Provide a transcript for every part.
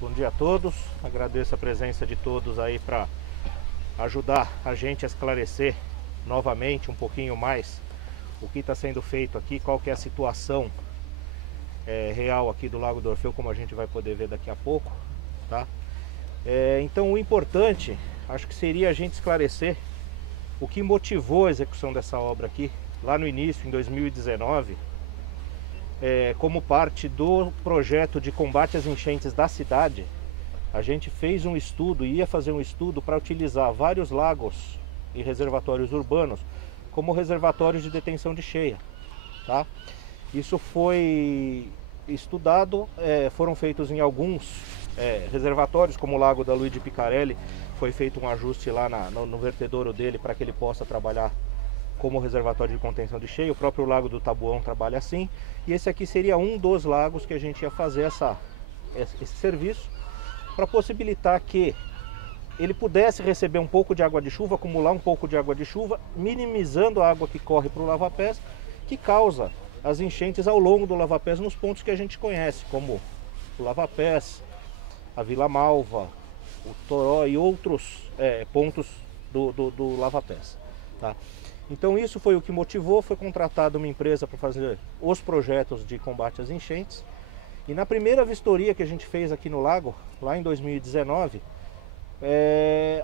Bom dia a todos, agradeço a presença de todos aí para ajudar a gente a esclarecer novamente um pouquinho mais o que está sendo feito aqui, qual que é a situação real aqui do Lago do Orfeu, como a gente vai poder ver daqui a pouco, tá? Então o importante, acho que seria a gente esclarecer o que motivou a execução dessa obra aqui, lá no início, em 2019, como parte do projeto de combate às enchentes da cidade. A gente fez um estudo, ia fazer um estudo para utilizar vários lagos e reservatórios urbanos como reservatórios de detenção de cheia, tá? Isso foi estudado, foram feitos em alguns reservatórios, como o Lago da Luiz Picarelli, foi feito um ajuste lá no vertedouro dele para que ele possa trabalhar como reservatório de contenção de cheia. O próprio Lago do Tabuão trabalha assim, e esse aqui seria um dos lagos que a gente ia fazer esse serviço, para possibilitar que ele pudesse receber um pouco de água de chuva, acumular um pouco de água de chuva, minimizando a água que corre para o lava-pés, que causa as enchentes ao longo do lava-pés nos pontos que a gente conhece, como o lava-pés, a Vila Malva, o Toró e outros pontos do lava-pés, tá? Então isso foi o que motivou, foi contratada uma empresa para fazer os projetos de combate às enchentes. E na primeira vistoria que a gente fez aqui no lago, lá em 2019,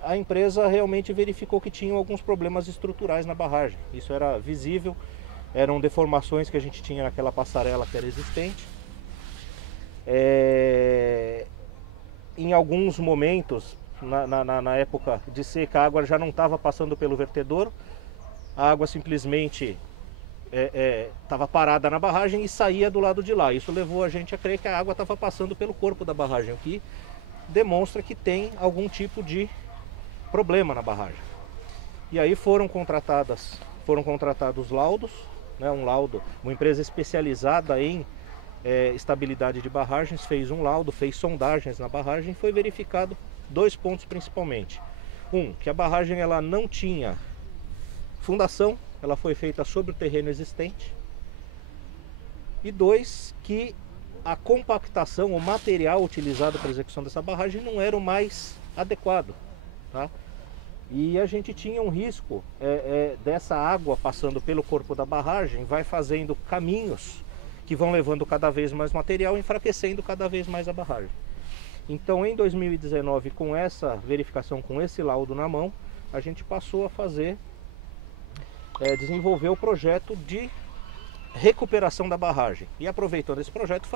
a empresa realmente verificou que tinha alguns problemas estruturais na barragem. Isso era visível, eram deformações que a gente tinha naquela passarela que era existente. Em alguns momentos, na época de seca, a água já não estava passando pelo vertedouro. A água simplesmente estava parada na barragem e saía do lado de lá. Isso levou a gente a crer que a água estava passando pelo corpo da barragem, o que demonstra que tem algum tipo de problema na barragem. E aí foram contratados laudos, né, uma empresa especializada em estabilidade de barragens fez um laudo, fez sondagens na barragem e foi verificado dois pontos principalmente. Que a barragem ela não tinha fundação, ela foi feita sobre o terreno existente. E dois, que a compactação, o material utilizado para a execução dessa barragem não era o mais adequado, tá? E a gente tinha um risco dessa água passando pelo corpo da barragem, vai fazendo caminhos que vão levando cada vez mais material, enfraquecendo cada vez mais a barragem. Então em 2019, com essa verificação, com esse laudo na mão, a gente passou a desenvolver o projeto de recuperação da barragem e, aproveitando esse projeto,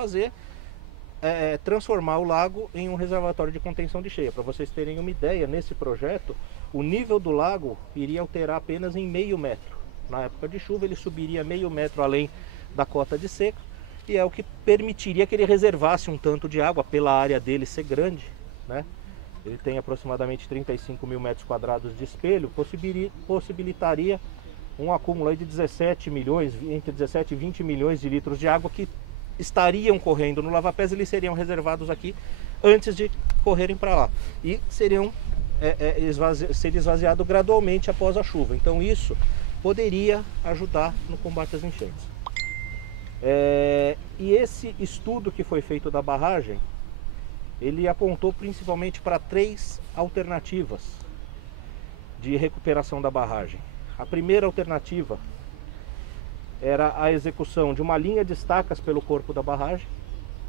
transformar o lago em um reservatório de contenção de cheia. Para vocês terem uma ideia, nesse projeto o nível do lago iria alterar apenas em meio metro. Na época de chuva ele subiria meio metro além da cota de seca, e é o que permitiria que ele reservasse um tanto de água pela área dele ser grande, né? Ele tem aproximadamente 35 mil metros quadrados de espelho, possibilitaria um acúmulo de 17 milhões, entre 17 e 20 milhões de litros de água que estariam correndo no lava-pés. Eles seriam reservados aqui antes de correrem para lá e seriam ser esvaziados gradualmente após a chuva. Então isso poderia ajudar no combate às enchentes. E esse estudo que foi feito da barragem, ele apontou principalmente para 3 alternativas de recuperação da barragem. A primeira alternativa era a execução de uma linha de estacas pelo corpo da barragem,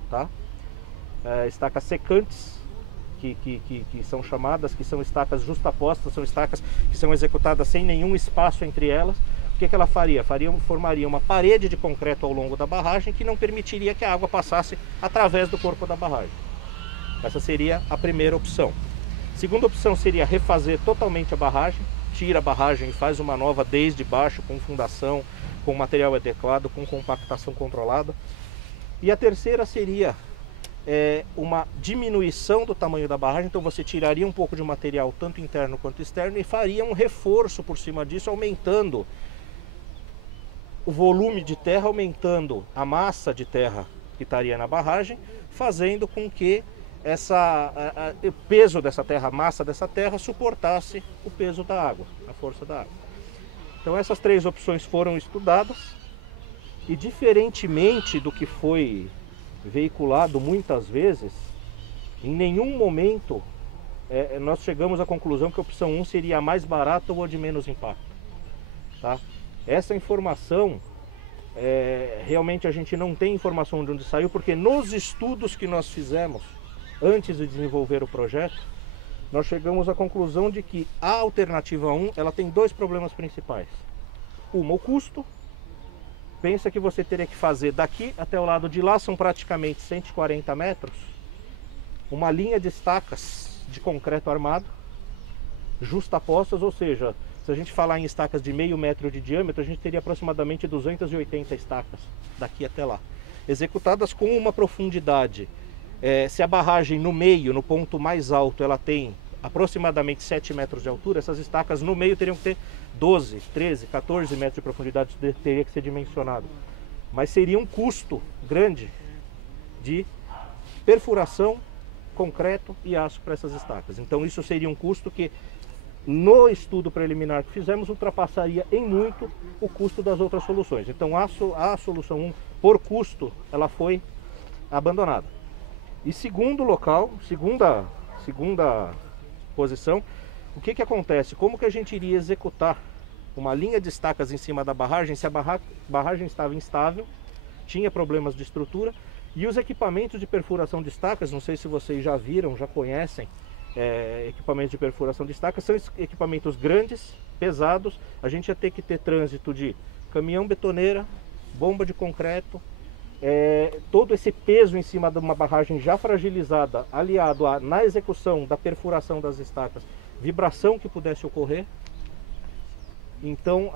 tá? Estacas secantes, que são chamadas, que são estacas justapostas, são estacas que são executadas sem nenhum espaço entre elas. O que ela faria? Formaria uma parede de concreto ao longo da barragem que não permitiria que a água passasse através do corpo da barragem. Essa seria a primeira opção. A segunda opção seria refazer totalmente a barragem, tira a barragem e faz uma nova desde baixo, com fundação, com material adequado, com compactação controlada. E a terceira seria uma diminuição do tamanho da barragem. Então você tiraria um pouco de material, tanto interno quanto externo, e faria um reforço por cima disso, aumentando o volume de terra, aumentando a massa de terra que estaria na barragem, fazendo com que o peso dessa terra, a massa dessa terra, suportasse o peso da água, a força da água. Então essas 3 opções foram estudadas e, diferentemente do que foi veiculado muitas vezes, Em nenhum momento nós chegamos à conclusão que a opção 1 seria a mais barata ou a de menos impacto, tá? Essa informação, realmente a gente não tem informação de onde saiu, porque nos estudos que nós fizemos antes de desenvolver o projeto, nós chegamos à conclusão de que a alternativa 1, ela tem dois problemas principais. Uma, o custo. Pensa que você teria que fazer daqui até o lado de lá, são praticamente 140 metros, uma linha de estacas de concreto armado, justapostas, ou seja, se a gente falar em estacas de meio metro de diâmetro, a gente teria aproximadamente 280 estacas daqui até lá, executadas com uma profundidade. Se a barragem no meio, no ponto mais alto, ela tem aproximadamente 7 metros de altura, essas estacas no meio teriam que ter 12, 13, 14 metros de profundidade, teria que ser dimensionado. Mas seria um custo grande de perfuração, concreto e aço para essas estacas. Então isso seria um custo que, no estudo preliminar que fizemos, ultrapassaria em muito o custo das outras soluções. Então a solução 1, por custo, ela foi abandonada. E segundo local, segunda posição, o que acontece? Como que a gente iria executar uma linha de estacas em cima da barragem se a barragem estava instável, tinha problemas de estrutura, e os equipamentos de perfuração de estacas, não sei se vocês já viram, já conhecem equipamentos de perfuração de estacas, são equipamentos grandes, pesados. A gente ia ter que ter trânsito de caminhão betoneira, bomba de concreto, todo esse peso em cima de uma barragem já fragilizada, aliado na execução da perfuração das estacas, vibração que pudesse ocorrer. Então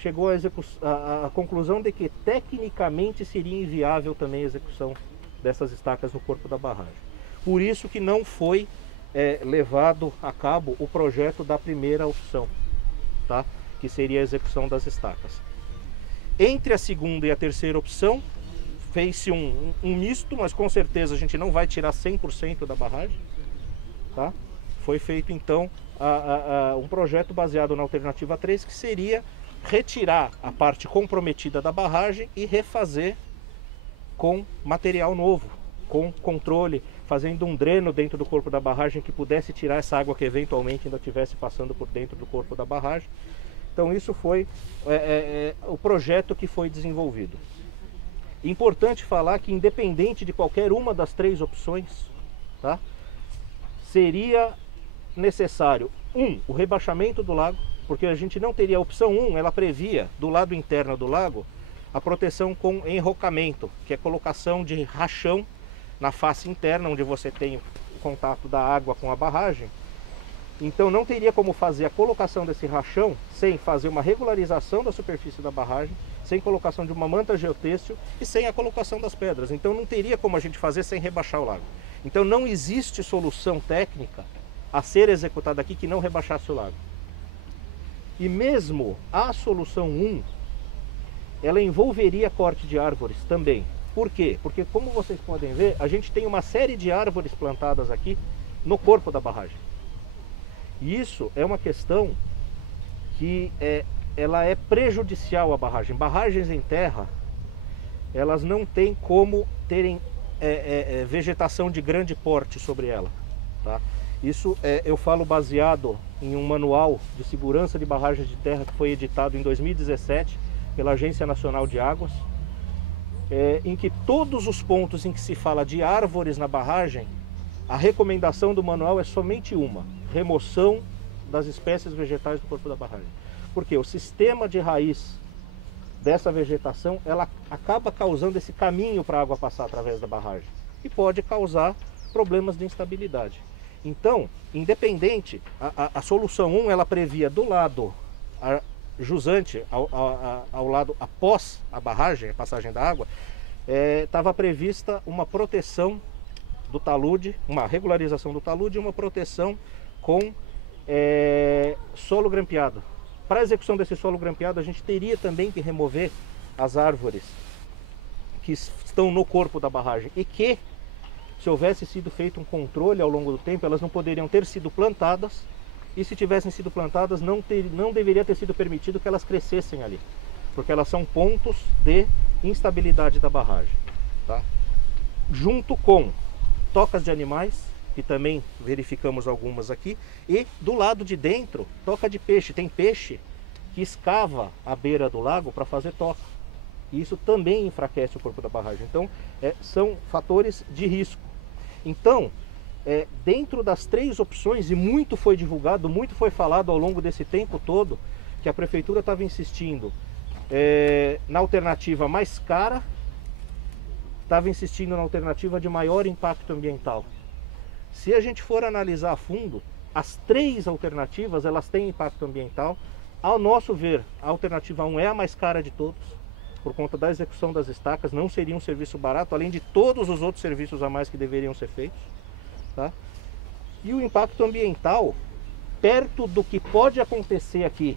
chegou a conclusão de que tecnicamente seria inviável também a execução dessas estacas no corpo da barragem. Por isso que não foi levado a cabo o projeto da primeira opção, tá? Que seria a execução das estacas. Entre a segunda e a terceira opção, fez-se um misto, mas com certeza a gente não vai tirar 100% da barragem, tá? Foi feito então um projeto baseado na alternativa 3, que seria retirar a parte comprometida da barragem e refazer com material novo, com controle, fazendo um dreno dentro do corpo da barragem que pudesse tirar essa água que eventualmente ainda estivesse passando por dentro do corpo da barragem. Então isso foi o projeto que foi desenvolvido. Importante falar que, independente de qualquer uma das três opções, tá, seria necessário o rebaixamento do lago, porque a gente não teria a opção 1, ela previa do lado interno do lago a proteção com enrocamento, que é colocação de rachão na face interna, onde você tem o contato da água com a barragem. Então não teria como fazer a colocação desse rachão sem fazer uma regularização da superfície da barragem, sem colocação de uma manta geotêxtil e sem a colocação das pedras. Então não teria como a gente fazer sem rebaixar o lago. Então não existe solução técnica a ser executada aqui que não rebaixasse o lago. E mesmo a solução 1, ela envolveria corte de árvores também. Por quê? Porque, como vocês podem ver, a gente tem uma série de árvores plantadas aqui no corpo da barragem. E isso é uma questão que ela é prejudicial à barragem. Barragens em terra, elas não têm como terem vegetação de grande porte sobre ela, tá? Isso eu falo baseado em um manual de segurança de barragens de terra que foi editado em 2017 pela Agência Nacional de Águas, em que todos os pontos em que se fala de árvores na barragem, a recomendação do manual é somente uma: remoção das espécies vegetais do corpo da barragem. Porque o sistema de raiz dessa vegetação, ela acaba causando esse caminho para a água passar através da barragem e pode causar problemas de instabilidade. Então, independente, a solução 1, ela previa do lado jusante, ao lado após a barragem, a passagem da água, estava prevista uma proteção do talude, uma regularização do talude e uma proteção com solo grampeado. Para a execução desse solo grampeado, a gente teria também que remover as árvores que estão no corpo da barragem e que, se houvesse sido feito um controle ao longo do tempo, elas não poderiam ter sido plantadas, e se tivessem sido plantadas, não deveria ter sido permitido que elas crescessem ali, porque elas são pontos de instabilidade da barragem, tá? Junto com tocas de animais, que também verificamos algumas aqui. E do lado de dentro, toca de peixe. Tem peixe que escava a beira do lago para fazer toca. E isso também enfraquece o corpo da barragem. Então, são fatores de risco. Então, dentro das 3 opções, e muito foi divulgado, muito foi falado ao longo desse tempo todo, que a prefeitura estava insistindo na alternativa mais cara, estava insistindo na alternativa de maior impacto ambiental. Se a gente for analisar a fundo, as 3 alternativas, elas têm impacto ambiental. Ao nosso ver, a alternativa 1 é a mais cara de todos, por conta da execução das estacas, não seria um serviço barato, além de todos os outros serviços a mais que deveriam ser feitos. Tá? E o impacto ambiental, perto do que pode acontecer aqui,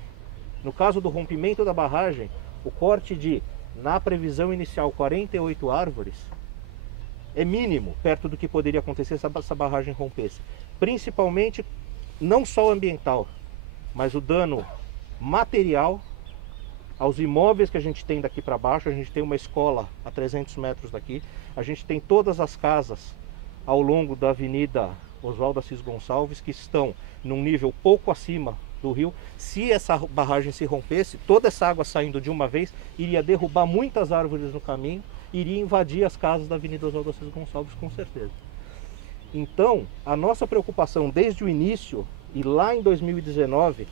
no caso do rompimento da barragem, o corte de, na previsão inicial, 48 árvores, é mínimo, perto do que poderia acontecer se essa barragem rompesse. Principalmente, não só o ambiental, mas o dano material aos imóveis que a gente tem daqui para baixo. A gente tem uma escola a 300 metros daqui, a gente tem todas as casas ao longo da Avenida Oswaldo Assis Gonçalves que estão num nível pouco acima do rio. Se essa barragem se rompesse, toda essa água saindo de uma vez iria derrubar muitas árvores no caminho, iria invadir as casas da Avenida Oswaldo Assis Gonçalves, com certeza. Então, a nossa preocupação desde o início, e lá em 2019,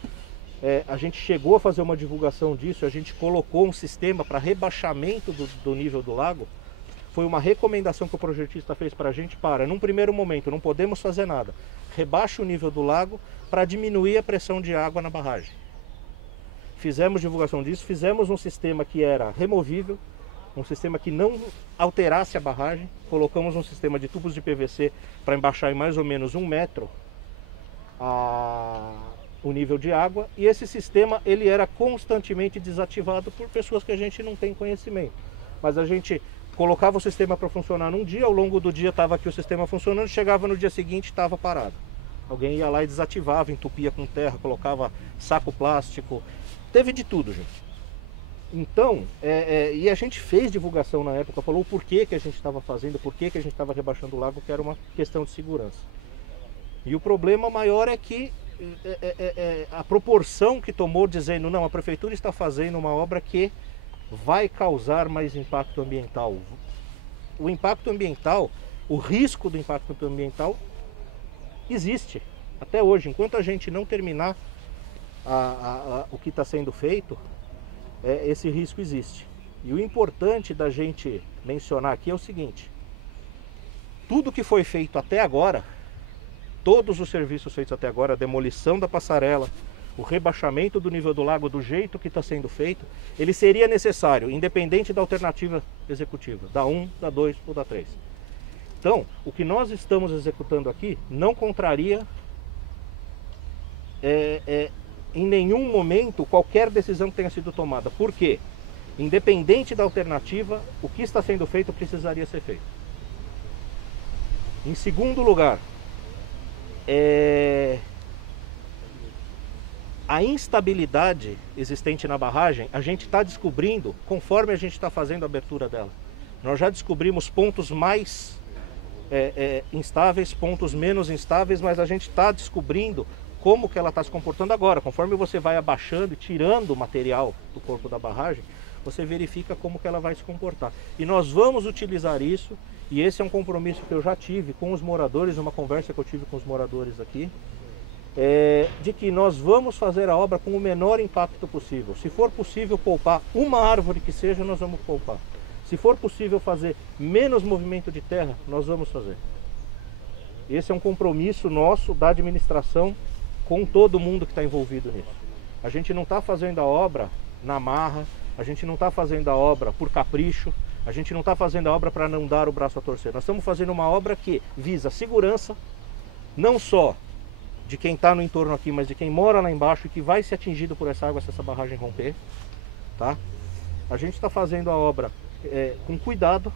a gente chegou a fazer uma divulgação disso, a gente colocou um sistema para rebaixamento do nível do lago. Foi uma recomendação que o projetista fez para a gente num primeiro momento, não podemos fazer nada. Rebaixe o nível do lago para diminuir a pressão de água na barragem. Fizemos divulgação disso, fizemos um sistema que era removível, um sistema que não alterasse a barragem. Colocamos um sistema de tubos de PVC para embaixar em mais ou menos 1 metro o nível de água. E esse sistema ele era constantemente desativado por pessoas que a gente não tem conhecimento. Mas a gente colocava o sistema para funcionar num dia, ao longo do dia estava aqui o sistema funcionando, chegava no dia seguinte estava parado. Alguém ia lá e desativava, entupia com terra, colocava saco plástico, teve de tudo, gente. Então, e a gente fez divulgação na época, falou o porquê que a gente estava fazendo, por que a gente estava rebaixando o lago, que era uma questão de segurança. E o problema maior é que a proporção que tomou, dizendo, não, a prefeitura está fazendo uma obra que vai causar mais impacto ambiental. O impacto ambiental, o risco do impacto ambiental existe até hoje. Enquanto a gente não terminar o que está sendo feito, esse risco existe. E o importante da gente mencionar aqui é o seguinte: tudo que foi feito até agora, todos os serviços feitos até agora, a demolição da passarela, o rebaixamento do nível do lago do jeito que está sendo feito, ele seria necessário, independente da alternativa executiva, da 1, da 2 ou da 3. Então, o que nós estamos executando aqui não contraria em nenhum momento qualquer decisão que tenha sido tomada. Por quê? Independente da alternativa, o que está sendo feito precisaria ser feito. Em segundo lugar, a instabilidade existente na barragem, a gente está descobrindo conforme a gente está fazendo a abertura dela. Nós já descobrimos pontos mais instáveis, pontos menos instáveis, mas a gente está descobrindo como que ela está se comportando agora. Conforme você vai abaixando e tirando o material do corpo da barragem, você verifica como que ela vai se comportar. E nós vamos utilizar isso, e esse é um compromisso que eu já tive com os moradores, uma conversa que eu tive com os moradores aqui, de que nós vamos fazer a obra com o menor impacto possível. Se for possível poupar uma árvore que seja, nós vamos poupar. Se for possível fazer menos movimento de terra, nós vamos fazer. Esse é um compromisso nosso da administração com todo mundo que está envolvido nisso. A gente não está fazendo a obra na marra, a gente não está fazendo a obra por capricho, a gente não está fazendo a obra para não dar o braço a torcer. Nós estamos fazendo uma obra que visa segurança, não só de quem está no entorno aqui, mas de quem mora lá embaixo e que vai ser atingido por essa água se essa barragem romper. Tá? A gente está fazendo a obra com cuidado.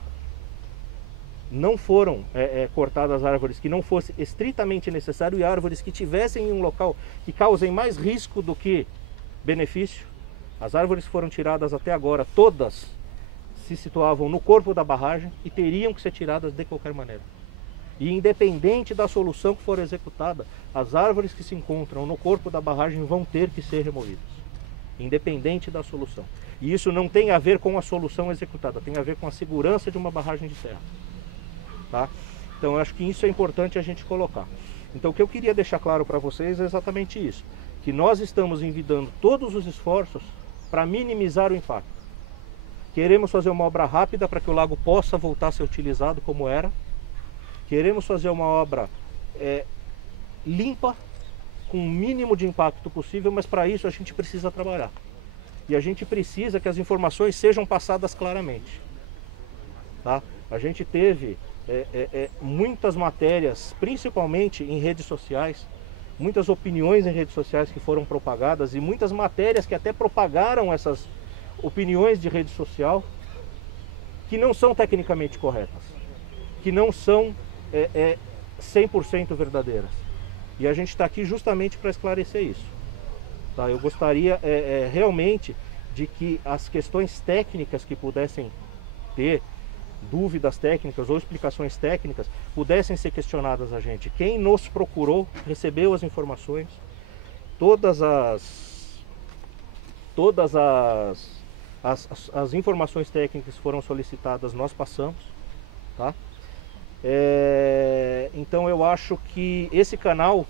Não foram cortadas árvores que não fosse estritamente necessário e árvores que tivessem em um local que causem mais risco do que benefício. As árvores que foram tiradas até agora, todas se situavam no corpo da barragem e teriam que ser tiradas de qualquer maneira. E independente da solução que for executada, as árvores que se encontram no corpo da barragem vão ter que ser removidas, independente da solução. E isso não tem a ver com a solução executada, tem a ver com a segurança de uma barragem de terra, tá? Então eu acho que isso é importante a gente colocar. Então o que eu queria deixar claro para vocês é exatamente isso, que nós estamos envidando todos os esforços para minimizar o impacto. Queremos fazer uma obra rápida para que o lago possa voltar a ser utilizado como era. Queremos fazer uma obra limpa, com o mínimo de impacto possível, mas para isso a gente precisa trabalhar. E a gente precisa que as informações sejam passadas claramente. Tá? A gente teve muitas matérias, principalmente em redes sociais, muitas opiniões em redes sociais que foram propagadas e muitas matérias que até propagaram essas opiniões de rede social que não são tecnicamente corretas, que não são 100% verdadeiras. E a gente está aqui justamente para esclarecer isso. Tá? Eu gostaria realmente de que as questões técnicas que pudessem ter, dúvidas técnicas ou explicações técnicas, pudessem ser questionadas a gente. Quem nos procurou, recebeu as informações, todas as informações técnicas que foram solicitadas nós passamos, tá? Então eu acho que esse canal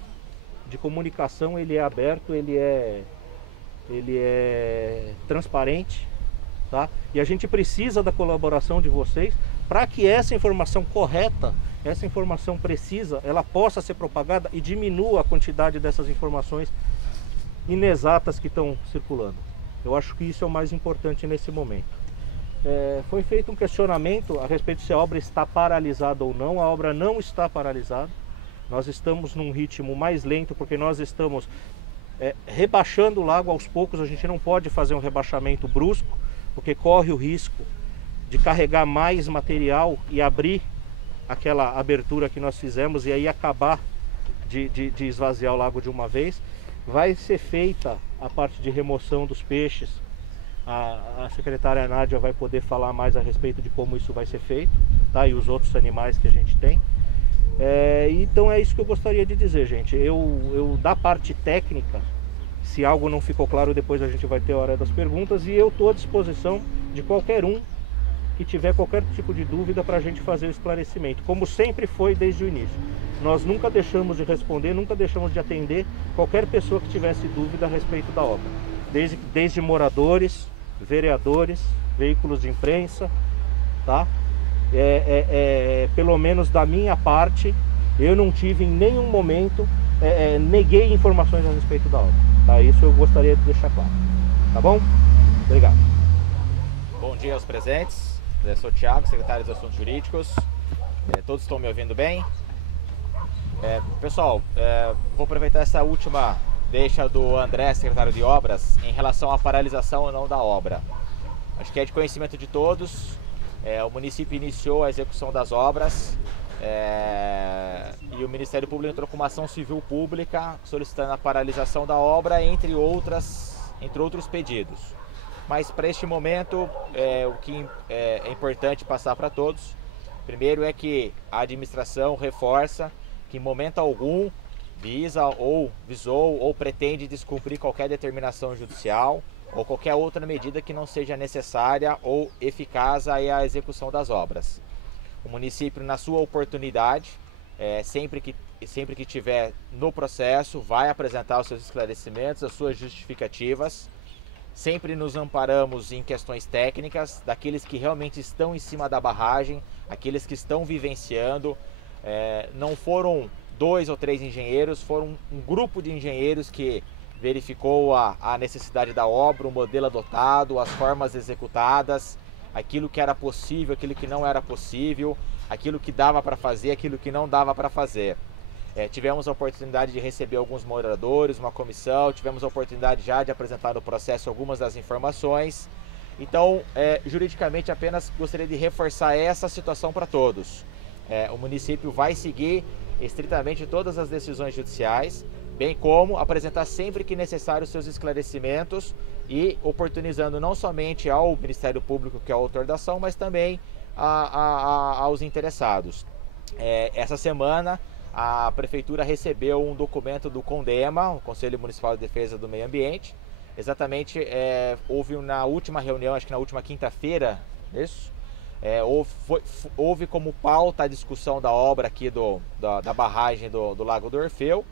de comunicação ele é aberto, ele é transparente, tá? E a gente precisa da colaboração de vocês para que essa informação correta, essa informação precisa, ela possa ser propagada e diminua a quantidade dessas informações inexatas que estão circulando. Eu acho que isso é o mais importante nesse momento. Foi feito um questionamento a respeito se a obra está paralisada ou não. A obra não está paralisada. Nós estamos num ritmo mais lento porque nós estamos rebaixando o lago aos poucos. A gente não pode fazer um rebaixamento brusco porque corre o risco de carregar mais material e abrir aquela abertura que nós fizemos e aí acabar de esvaziar o lago de uma vez. Vai ser feita a parte de remoção dos peixes. A secretária Nádia vai poder falar mais a respeito de como isso vai ser feito, tá? E os outros animais que a gente tem. Então é isso que eu gostaria de dizer, gente. Eu da parte técnica, se algo não ficou claro, depois a gente vai ter a hora das perguntas. E eu estou à disposição de qualquer um que tiver qualquer tipo de dúvida para a gente fazer o esclarecimento, como sempre foi desde o início. Nós nunca deixamos de responder, nunca deixamos de atender qualquer pessoa que tivesse dúvida a respeito da obra. Desde moradores, vereadores, veículos de imprensa, tá? Pelo menos da minha parte, eu não tive em nenhum momento, neguei informações a respeito da obra, tá? Isso eu gostaria de deixar claro, tá bom? Obrigado. Bom dia aos presentes, eu sou o Thiago, secretário de Assuntos Jurídicos, todos estão me ouvindo bem? Pessoal, vou aproveitar essa última deixa do André, secretário de Obras, em relação à paralisação ou não da obra. Acho que é de conhecimento de todos, o município iniciou a execução das obras e o Ministério Público entrou com uma ação civil pública solicitando a paralisação da obra, entre outros pedidos. Mas para este momento, o que é importante passar para todos, primeiro é que a administração reforça que em momento algum visou ou pretende descumprir qualquer determinação judicial ou qualquer outra medida que não seja necessária ou eficaz à execução das obras. O município, na sua oportunidade, sempre que tiver no processo, vai apresentar os seus esclarecimentos, as suas justificativas. Sempre nos amparamos em questões técnicas, daqueles que realmente estão em cima da barragem, aqueles que estão vivenciando. Não foram 2 ou 3 engenheiros, foram um grupo de engenheiros que verificou a necessidade da obra, o modelo adotado, as formas executadas, aquilo que era possível, aquilo que não era possível, aquilo que dava para fazer, aquilo que não dava para fazer. Tivemos a oportunidade de receber alguns moradores, uma comissão, tivemos a oportunidade já de apresentar no processo algumas das informações. Então, juridicamente, apenas gostaria de reforçar essa situação para todos. O município vai seguir estritamente todas as decisões judiciais, bem como apresentar sempre que necessário os seus esclarecimentos e oportunizando não somente ao Ministério Público, que é o autor da ação, mas também aos interessados. essa semana a Prefeitura recebeu um documento do CONDEMA, o Conselho Municipal de Defesa do Meio Ambiente. Exatamente, houve na última reunião, acho que na última quinta-feira, isso? Houve como pauta a discussão da obra aqui da barragem do Lago do Orfeu.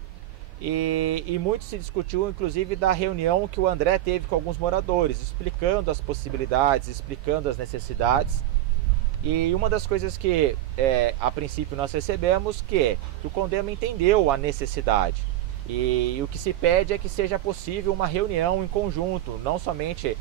E muito se discutiu, inclusive, da reunião que o André teve com alguns moradores, explicando as possibilidades, explicando as necessidades. E uma das coisas que, a princípio, nós recebemos, que o CONDEMA entendeu a necessidade. E o que se pede é que seja possível uma reunião em conjunto, não somente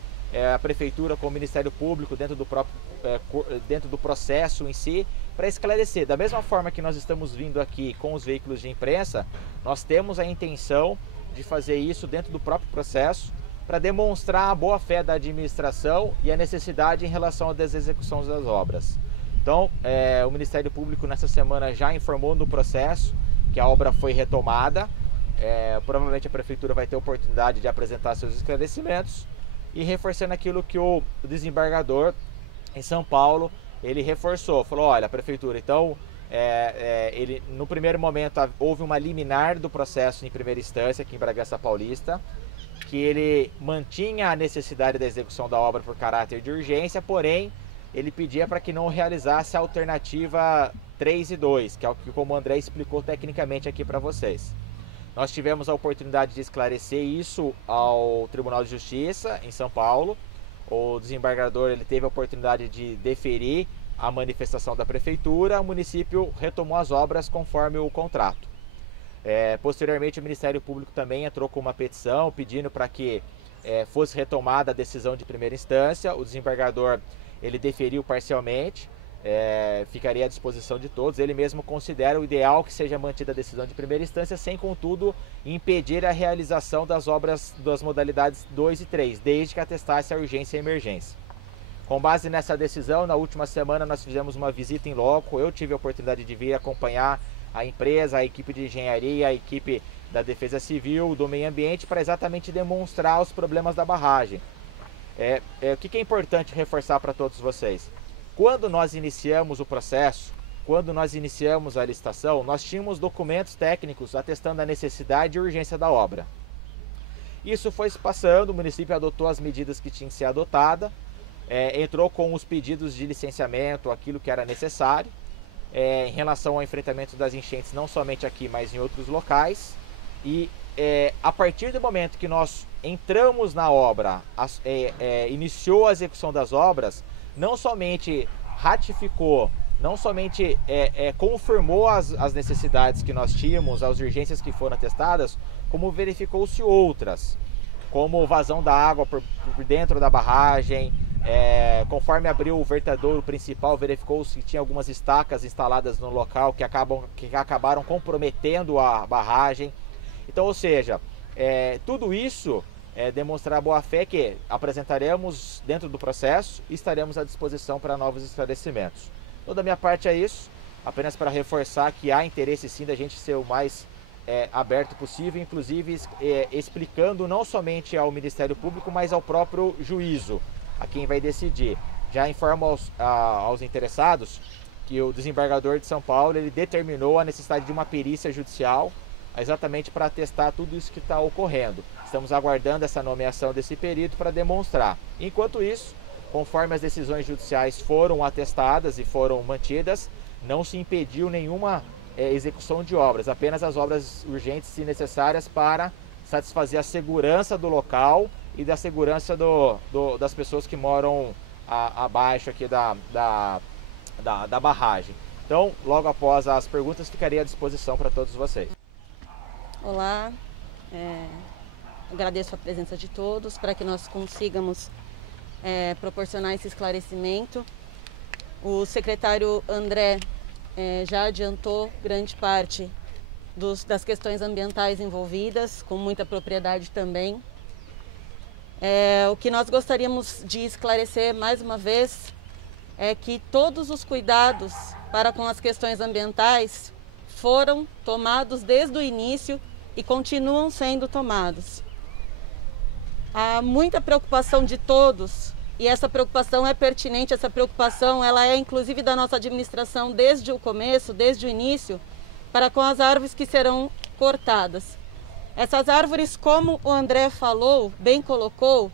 a Prefeitura com o Ministério Público dentro do processo em si, para esclarecer. Da mesma forma que nós estamos vindo aqui com os veículos de imprensa, nós temos a intenção de fazer isso dentro do próprio processo, para demonstrar a boa-fé da administração e a necessidade em relação à execução das obras. Então, o Ministério Público nessa semana já informou no processo que a obra foi retomada. Provavelmente a Prefeitura vai ter oportunidade de apresentar seus esclarecimentos, e reforçando aquilo que o desembargador em São Paulo, ele reforçou, falou: olha, Prefeitura, então, ele, no primeiro momento houve uma liminar do processo em primeira instância aqui em Bragança Paulista, que ele mantinha a necessidade da execução da obra por caráter de urgência, porém ele pedia para que não realizasse a alternativa 3 e 2, que é o que, como o André explicou tecnicamente aqui para vocês. Nós tivemos a oportunidade de esclarecer isso ao Tribunal de Justiça em São Paulo. O desembargador, ele teve a oportunidade de deferir a manifestação da Prefeitura. O município retomou as obras conforme o contrato. Posteriormente, o Ministério Público também entrou com uma petição pedindo para que fosse retomada a decisão de primeira instância. O desembargador, ele deferiu parcialmente. Ficaria à disposição de todos. Ele mesmo considera o ideal que seja mantida a decisão de primeira instância, sem, contudo, impedir a realização das obras das modalidades 2 e 3, desde que atestasse a urgência e a emergência. Com base nessa decisão, na última semana nós fizemos uma visita em loco. Eu tive a oportunidade de vir acompanhar a empresa, a equipe de engenharia, a equipe da Defesa Civil, do Meio Ambiente, para exatamente demonstrar os problemas da barragem. O que é importante reforçar para todos vocês? Quando nós iniciamos o processo, quando nós iniciamos a licitação, nós tínhamos documentos técnicos atestando a necessidade e urgência da obra. Isso foi se passando, o município adotou as medidas que tinham que ser adotadas, entrou com os pedidos de licenciamento, aquilo que era necessário, em relação ao enfrentamento das enchentes, não somente aqui, mas em outros locais. E a partir do momento que nós entramos na obra, iniciou a execução das obras, não somente ratificou, não somente confirmou as necessidades que nós tínhamos, as urgências que foram atestadas, como verificou-se outras, como vazão da água por dentro da barragem. Conforme abriu o vertedouro principal, verificou-se que tinha algumas estacas instaladas no local que acabaram comprometendo a barragem. Então, ou seja, tudo isso demonstrar a boa-fé que apresentaremos dentro do processo e estaremos à disposição para novos esclarecimentos. Então, da minha parte é isso, apenas para reforçar que há interesse sim da gente ser o mais aberto possível, inclusive explicando não somente ao Ministério Público, mas ao próprio juízo, a quem vai decidir. Já informo aos interessados que o desembargador de São Paulo, ele determinou a necessidade de uma perícia judicial, exatamente para atestar tudo isso que está ocorrendo. Estamos aguardando essa nomeação desse perito para demonstrar. Enquanto isso, conforme as decisões judiciais foram atestadas e foram mantidas, não se impediu nenhuma execução de obras, apenas as obras urgentes e necessárias para satisfazer a segurança do local e da segurança das pessoas que moram abaixo aqui da barragem. Então, logo após as perguntas, ficarei à disposição para todos vocês. Olá, agradeço a presença de todos para que nós consigamos proporcionar esse esclarecimento. O secretário André já adiantou grande parte das questões ambientais envolvidas, com muita propriedade também. O que nós gostaríamos de esclarecer mais uma vez é que todos os cuidados para com as questões ambientais foram tomados desde o início e continuam sendo tomados. Há muita preocupação de todos e essa preocupação é pertinente, essa preocupação ela é inclusive da nossa administração desde o começo, desde o início, para com as árvores que serão cortadas. Essas árvores, como o André falou, bem colocou,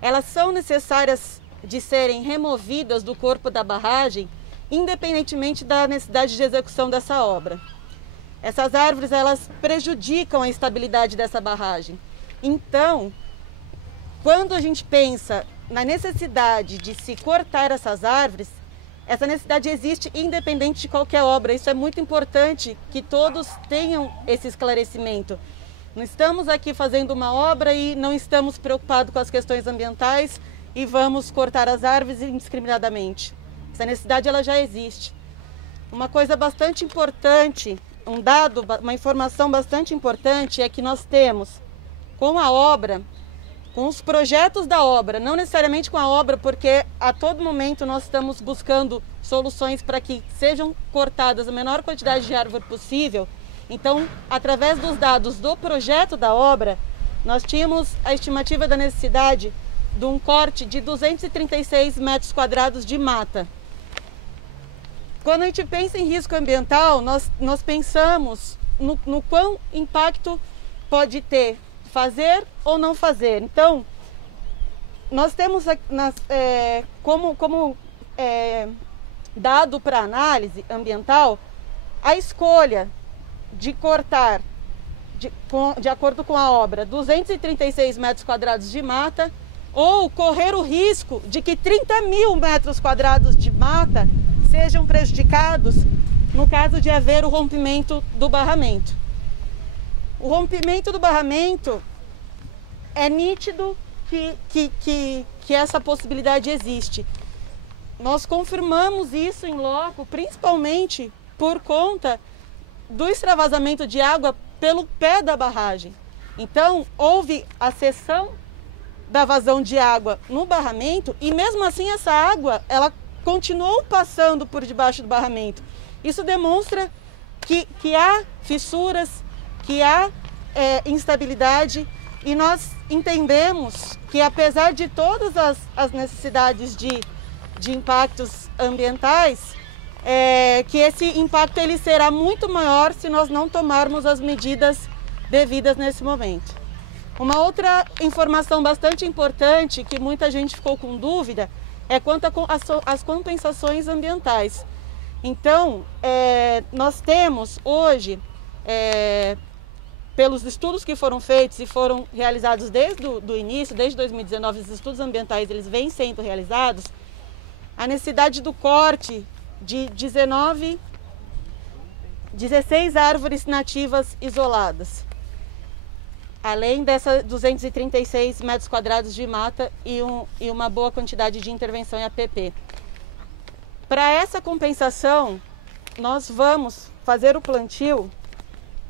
elas são necessárias de serem removidas do corpo da barragem, independentemente da necessidade de execução dessa obra. Essas árvores, elas prejudicam a estabilidade dessa barragem. Então, quando a gente pensa na necessidade de se cortar essas árvores, essa necessidade existe independente de qualquer obra. Isso é muito importante que todos tenham esse esclarecimento. Não estamos aqui fazendo uma obra e não estamos preocupados com as questões ambientais e vamos cortar as árvores indiscriminadamente. Essa necessidade ela já existe. Uma coisa bastante importante, um dado, uma informação bastante importante é que nós temos com a obra, com os projetos da obra, não necessariamente com a obra, porque a todo momento nós estamos buscando soluções para que sejam cortadas a menor quantidade de árvore possível. Então, através dos dados do projeto da obra, nós tínhamos a estimativa da necessidade de um corte de 236 metros quadrados de mata. Quando a gente pensa em risco ambiental, nós pensamos no quão impacto pode ter fazer ou não fazer. Então, nós temos como dado para análise ambiental a escolha de cortar, de acordo com a obra, 236 metros quadrados de mata ou correr o risco de que 30 mil metros quadrados de mata sejam prejudicados no caso de haver o rompimento do barramento. O rompimento do barramento é nítido que essa possibilidade existe. Nós confirmamos isso em loco, principalmente por conta do extravasamento de água pelo pé da barragem. Então, houve a cessão da vazão de água no barramento e mesmo assim essa água, ela continuou passando por debaixo do barramento. Isso demonstra que há fissuras, que há instabilidade e nós entendemos que apesar de todas as necessidades de impactos ambientais, que esse impacto ele será muito maior se nós não tomarmos as medidas devidas nesse momento. Uma outra informação bastante importante que muita gente ficou com dúvida é quanto às compensações ambientais. Então, nós temos hoje, pelos estudos que foram feitos e foram realizados desde o início, desde 2019, os estudos ambientais eles vêm sendo realizados, a necessidade do corte de 16 árvores nativas isoladas, além dessas 236 metros quadrados de mata e uma boa quantidade de intervenção em APP. Para essa compensação, nós vamos fazer o plantio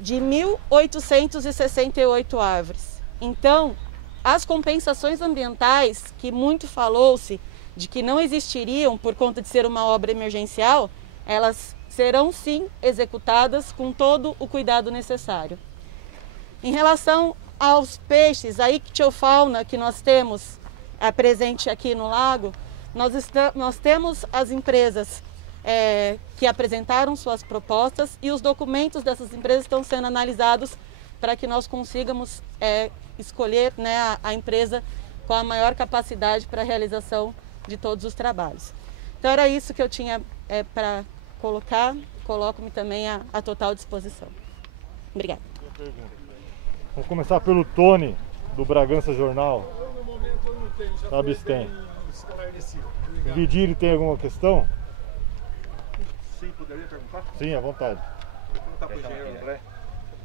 de 1.868 árvores. Então, as compensações ambientais, que muito falou-se de que não existiriam por conta de ser uma obra emergencial, elas serão sim executadas com todo o cuidado necessário. Em relação aos peixes, a ictiofauna que nós temos presente aqui no lago, nós temos as empresas que apresentaram suas propostas e os documentos dessas empresas estão sendo analisados para que nós consigamos escolher, né, a empresa com a maior capacidade para a realização de todos os trabalhos. Então era isso que eu tinha para colocar, coloco-me também à total disposição. Obrigada. Vamos começar pelo Tony, do Bragança Jornal. No momento eu não tenho, já abstém. Esclarecido. O Vidiri tem alguma questão? Sim, poderia perguntar? Sim, à vontade. Vou perguntar para o engenheiro André.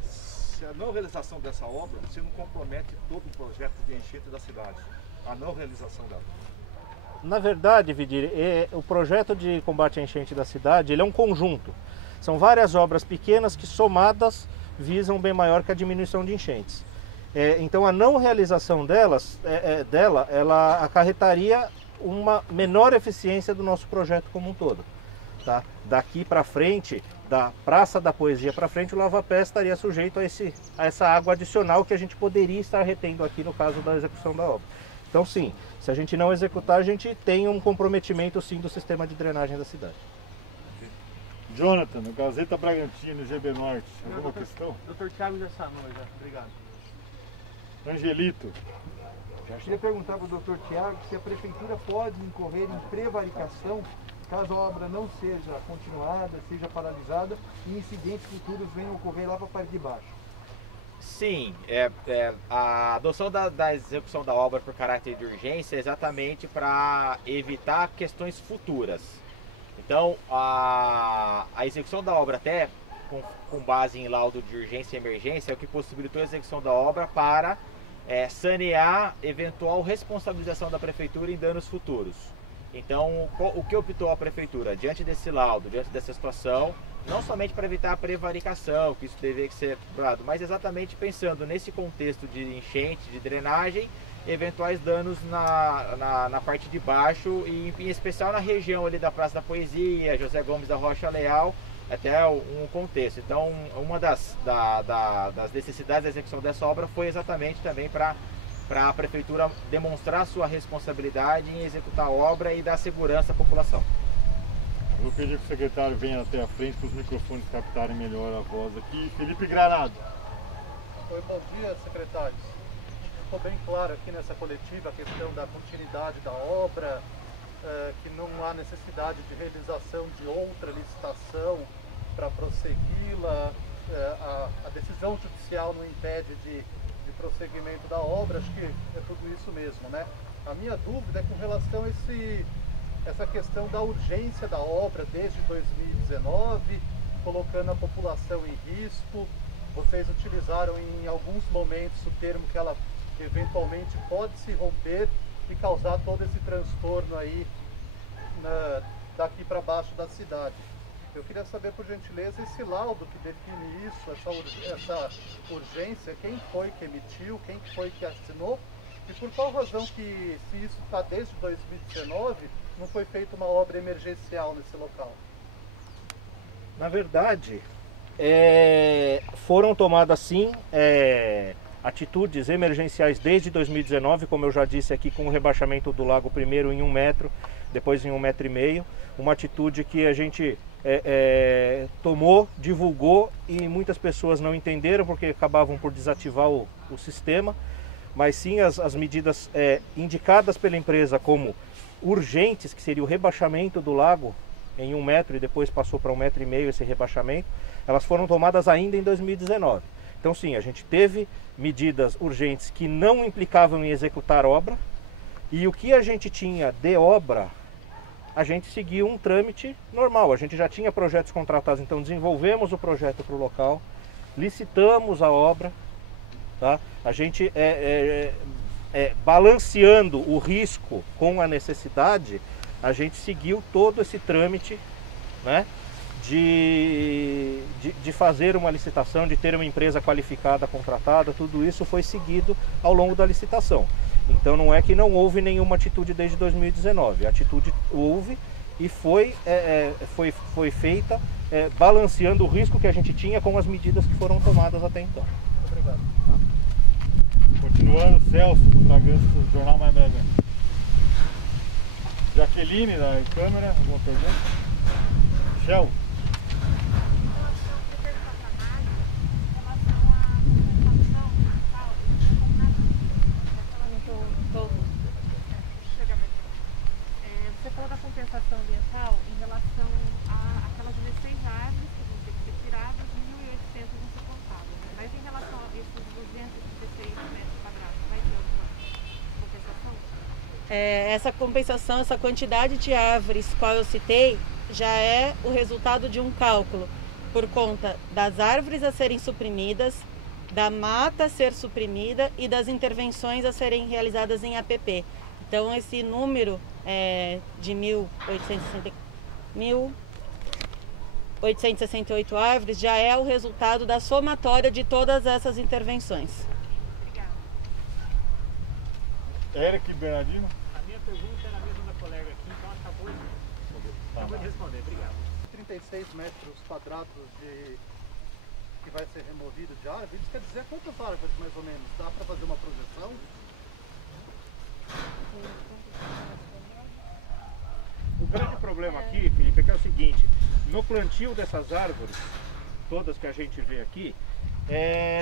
Se a não realização dessa obra, você não compromete todo o projeto de enchente da cidade? A não realização dela? Na verdade, Vidiri, o projeto de combate à enchente da cidade ele é um conjunto. São várias obras pequenas que somadas visam um bem maior que a diminuição de enchentes. Então a não realização dela ela acarretaria uma menor eficiência do nosso projeto como um todo. Tá? Daqui para frente, da Praça da Poesia para frente, o Lava-Pé estaria sujeito a essa água adicional que a gente poderia estar retendo aqui no caso da execução da obra. Então Então sim, se a gente não executar, a gente tem um comprometimento sim do sistema de drenagem da cidade. Jonathan, no Gazeta Bragantina, no GB Norte, alguma questão? Dr. Thiago já sanou, já. Obrigado. Angelito. Eu queria perguntar para o Dr. Thiago se a Prefeitura pode incorrer em prevaricação caso a obra não seja continuada, seja paralisada e incidentes futuros venham ocorrer lá para a parte de baixo. Sim, a adoção da execução da obra por caráter de urgência é exatamente para evitar questões futuras. Então, a execução da obra até com base em laudo de urgência e emergência é o que possibilitou a execução da obra para sanear eventual responsabilização da Prefeitura em danos futuros. Então, o que optou a Prefeitura? Diante desse laudo, diante dessa situação, não somente para evitar a prevaricação, que isso deveria ser cobrado, mas exatamente pensando nesse contexto de enchente, de drenagem, eventuais danos na parte de baixo e em especial na região ali da Praça da Poesia, José Gomes da Rocha Leal, até um contexto. Então, uma das necessidades da execução dessa obra foi exatamente também para a Prefeitura demonstrar sua responsabilidade em executar a obra e dar segurança à população. Eu vou pedir que o secretário venha até a frente para os microfones captarem melhor a voz aqui. Felipe Granado. Oi, bom dia, secretários. Ficou bem claro aqui nessa coletiva a questão da continuidade da obra, que não há necessidade de realização de outra licitação para prossegui-la, a decisão judicial não impede de prosseguimento da obra, acho que é tudo isso mesmo, né? A minha dúvida é com relação a essa questão da urgência da obra desde 2019, colocando a população em risco. Vocês utilizaram em alguns momentos o termo que ela eventualmente pode se romper e causar todo esse transtorno aí daqui para baixo da cidade. Eu queria saber, por gentileza, esse laudo que define isso, essa urgência, quem foi que emitiu, quem foi que assinou e por qual razão que, se isso está desde 2019, não foi feita uma obra emergencial nesse local? Na verdade, foram tomadas sim atitudes emergenciais desde 2019, como eu já disse aqui, com o rebaixamento do lago primeiro em 1 metro, depois em 1,5 metro, uma atitude que a gente tomou, divulgou e muitas pessoas não entenderam porque acabavam por desativar o sistema, mas sim as medidas indicadas pela empresa como urgentes, que seria o rebaixamento do lago em 1 metro e depois passou para 1,5 metro esse rebaixamento, elas foram tomadas ainda em 2019. Então sim, a gente teve medidas urgentes que não implicavam em executar obra e o que a gente tinha de obra, a gente seguiu um trâmite normal. A gente já tinha projetos contratados, então desenvolvemos o projeto para o local, licitamos a obra, tá? A gente balanceando o risco com a necessidade, a gente seguiu todo esse trâmite, né, de fazer uma licitação, de ter uma empresa qualificada, contratada, tudo isso foi seguido ao longo da licitação. Então não é que não houve nenhuma atitude desde 2019, a atitude houve e foi feita balanceando o risco que a gente tinha com as medidas que foram tomadas até então. Obrigado. Continuando, Celso, do Bragança, do Jornal Mais Breve. Jaqueline, da câmera, alguma pergunta? Michel? Você falou da compensação ambiental em relação àquelas 16 árvores que vão ter que ser tiradas, 1.800 vão ser plantadas, né? Mas em relação a esses 216 metros quadrados, vai ter alguma compensação? Essa compensação, essa quantidade de árvores qual eu citei, já é o resultado de um cálculo por conta das árvores a serem suprimidas, da mata a ser suprimida e das intervenções a serem realizadas em APP. Então esse número de 1.868 árvores já é o resultado da somatória de todas essas intervenções. Obrigada. Eric Bernardino? A minha pergunta era a mesma da colega aqui, então acabou de responder. Obrigado. 36 metros quadrados que vai ser removido de árvores, quer dizer quantas árvores mais ou menos? Dá para fazer uma projeção? O grande problema aqui, Felipe, é que é o seguinte: no plantio dessas árvores, todas que a gente vê aqui,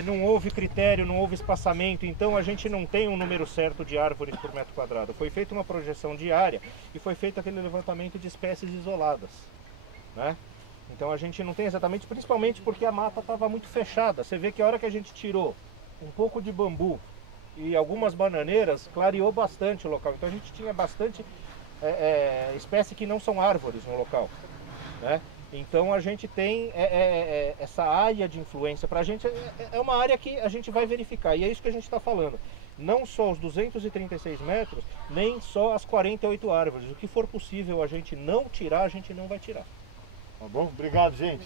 não houve critério, não houve espaçamento, então a gente não tem um número certo de árvores por metro quadrado. Foi feita uma projeção de área e foi feito aquele levantamento de espécies isoladas, né? Então a gente não tem exatamente, principalmente porque a mata estava muito fechada. Você vê que a hora que a gente tirou um pouco de bambu e algumas bananeiras, clareou bastante o local. Então a gente tinha bastante espécies que não são árvores no local, né? Então a gente tem essa área de influência. Para a gente é uma área que a gente vai verificar, e é isso que a gente está falando. Não só os 236 metros, nem só as 48 árvores. O que for possível a gente não tirar, a gente não vai tirar. Tá bom? Obrigado, gente.